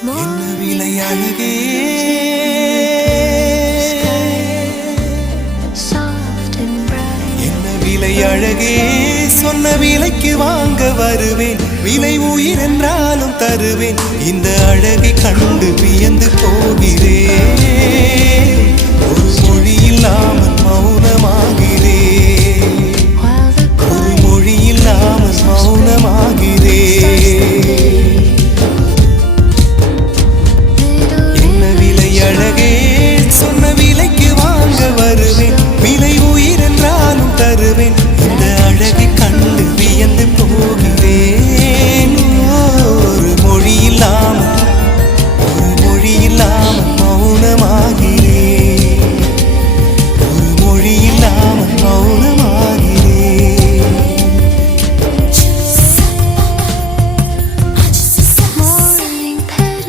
என்ன விலை அழகே என்ன விலை அழகே சொன்ன விலைக்கு வாங்க வருவேன் விலை உயிர் என்றாலும் தருவேன் இந்த அழகை கண்டு வியந்து போகிறேன்